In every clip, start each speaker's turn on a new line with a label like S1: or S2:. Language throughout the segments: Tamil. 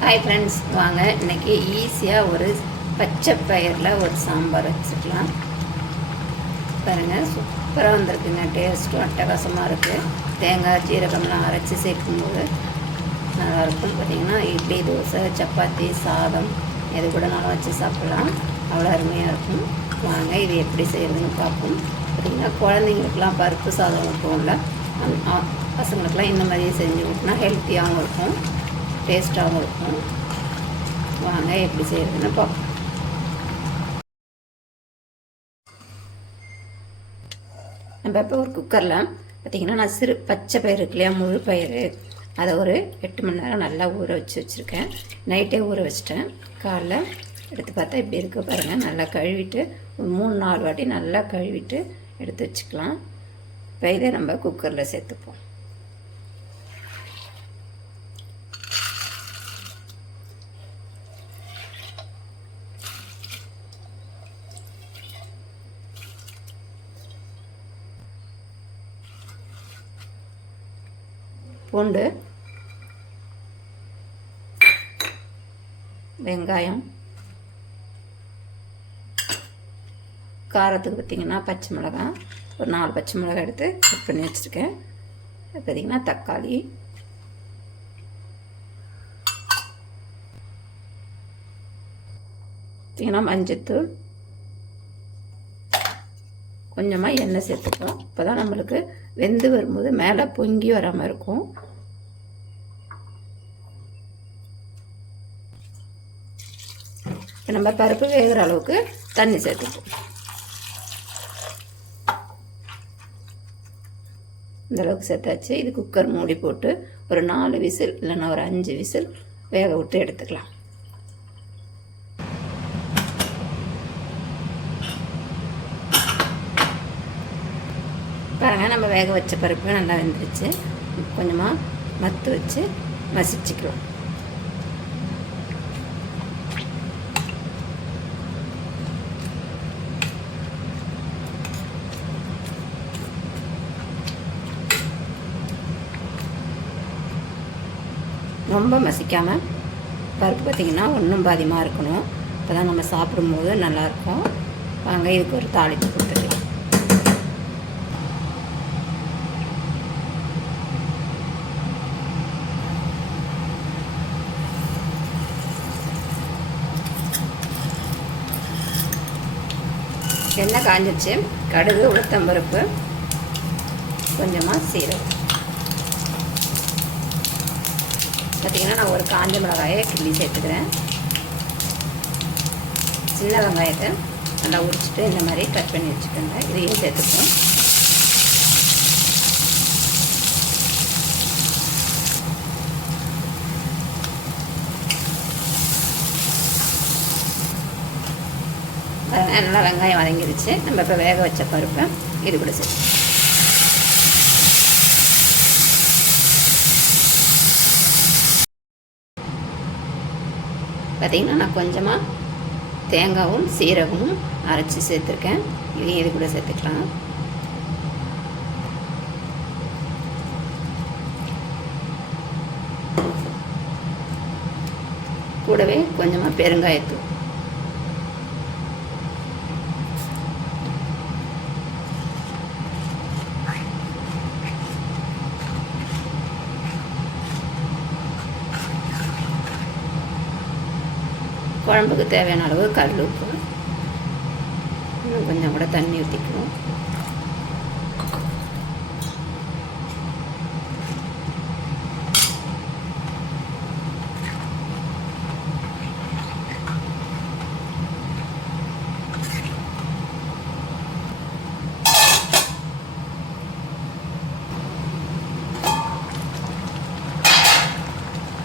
S1: ஹாய் ஃப்ரெண்ட்ஸ் வாங்க. இன்னைக்கு ஈஸியாக ஒரு பச்சை பயிரில் ஒரு சாம்பார் வச்சுக்கலாம். பாருங்கள் சூப்பராக வந்திருக்குங்க. டேஸ்ட்டும் அட்டகாசமாக இருக்குது தேங்காய் ஜீரகம்லாம் அரைச்சி சேர்க்கும்போது நல்லாயிருக்கும். பார்த்தீங்கன்னா இட்லி தோசை சப்பாத்தி சாதம் எது கூட நல்லா வச்சு சாப்பிட்லாம். அவ்வளோ அருமையாக இருக்கும். வாங்க இது எப்படி செய்கிறதுன்னு பார்ப்போம். பார்த்தீங்கன்னா குழந்தைங்களுக்குலாம் பருப்பு சாதம் இருக்கும்ல அந்த- பசங்களுக்கெல்லாம் இந்த மாதிரி செஞ்சு விட்டுனா ஹெல்த்தியாகவும் இருக்கும். டேஸ்ட்டாகவும் இருக்கும் வாங்க எப்படி செய்கிறதுன்னு பார்ப்போம். நம்ம இப்போ ஒரு குக்கரில் பார்த்தீங்கன்னா நான் சிறு பச்சை பயிர் இருக்கு இல்லையா முழு பயிறு. அதை ஒரு எட்டு மணி நேரம் நல்லா ஊற வச்சு வச்சுருக்கேன். நைட்டே ஊற வச்சிட்டேன். காலைல எடுத்து பார்த்தா இப்படி இருக்க பாருங்கள் நல்லா கழுவிட்டு ஒரு மூணு நாலு வாட்டி நல்லா கழுவிட்டு எடுத்து வச்சுக்கலாம். இப்போ இதை நம்ம குக்கரில் சேர்த்துப்போம். பூண்டு வெங்காயம் காரத்துக்கு பார்த்திங்கன்னா பச்சை மிளகாய் ஒரு நாலு பச்சை மிளகாய் எடுத்து கட் பண்ணி வச்சுருக்கேன். அது பார்த்திங்கன்னா தக்காளி பார்த்திங்கன்னா மஞ்சத்தூள் கொஞ்சமாக எண்ணெய் சேர்த்துக்கலாம் இப்போ தான் நம்மளுக்கு வெந்து வரும்போது மேலே பொங்கி வராமல் இருக்கும். இப்போ நம்ம பருப்பு வேகிற அளவுக்கு தண்ணி சேர்த்துப்போம். இந்த அளவுக்கு சேர்த்தாச்சு. இது குக்கர் மூடி போட்டு ஒரு நாலு விசில் இல்லைன்னா ஒரு அஞ்சு விசில் வேக விட்டு எடுத்துக்கலாம். பாருங்கள் நம்ம வேக வச்ச பருப்பு நல்லா வெந்துருச்சு. கொஞ்சமாக மத்து வச்சு மசிச்சுக்கிறோம் ரொம்ப மசிக்காமல் பருப்பு பார்த்திங்கன்னா ஒன்றும் பாதிமாக இருக்கணும். அப்போ தான் நம்ம சாப்பிடும்போது நல்லாயிருக்கும் வாங்க இதுக்கு ஒரு தாளிப்பு கொடுத்துருக்கோம் எண்ணெய் காஞ்சிச்சு கடுகு உளுத்தம்பருப்பு கொஞ்சமாக சீரகம். பார்த்திங்கன்னா நான் ஒரு காஞ்ச மிளகாயை கிள்ளி சேர்த்துக்கிறேன். சின்ன வெங்காயத்தை நல்லா உரிச்சிட்டு இந்த மாதிரி கட் பண்ணி வச்சுக்கோங்க. இதையும் சேர்த்துக்கணும் நல்லா வெங்காயம் வதங்கிருச்சு. நம்ம இப்போ வேக வச்ச பருப்பை இது கூட சரி பார்த்திங்கன்னா நான் கொஞ்சமாக தேங்காவும் சீரகமும் அரைச்சி சேர்த்துருக்கேன். இதையும் இது கூட சேர்த்துக்கலாம். கூடவே கொஞ்சமாக பெருங்காயத்தூள். குழம்புக்கு தேவையான அளவு கல் உப்பு. இன்னும் கொஞ்சம் கூட தண்ணி ஊற்றிக்கணும்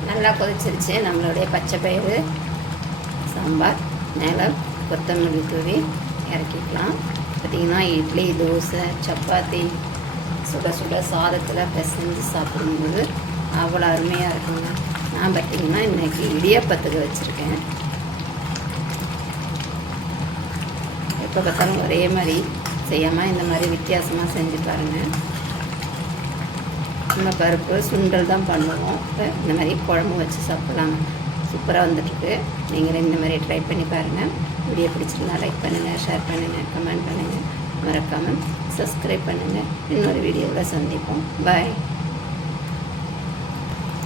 S1: நல்லா கொதிச்சிருச்சு. நம்மளுடைய பச்சை பயிறு. சாம்பார் மேலே கொத்தமல்லி தூவி இறக்கிக்கலாம். பார்த்திங்கன்னா இட்லி தோசை சப்பாத்தி சுட சுட சாதத்தில் பிசைஞ்சு சாப்பிடும்போது அவ்வளோ அருமையாக இருக்குங்க. நான் பார்த்திங்கன்னா இன்றைக்கி இடியப்பத்துக்கு வச்சுருக்கேன். எப்போ பார்த்தாலும் ஒரே மாதிரி செய்யாமல் இந்த மாதிரி வித்தியாசமாக செஞ்சு பாருங்கள் நம்ம பருப்பு சுண்டல் தான் பண்ணுவோம். இப்போ இந்த மாதிரி குழம்பு வச்சு சாப்பிட்லாம். சூப்பராக வந்துட்டுருக்கு. நீங்களும் இந்த மாதிரி ட்ரை பண்ணி பாருங்கள் வீடியோ பிடிச்சிருந்தா லைக் பண்ணுங்கள் ஷேர் பண்ணுங்கள் கமெண்ட் பண்ணுங்கள் மறக்காமல் சப்ஸ்கிரைப் பண்ணுங்கள் இன்னொரு வீடியோவில் சந்திப்போம். பாய்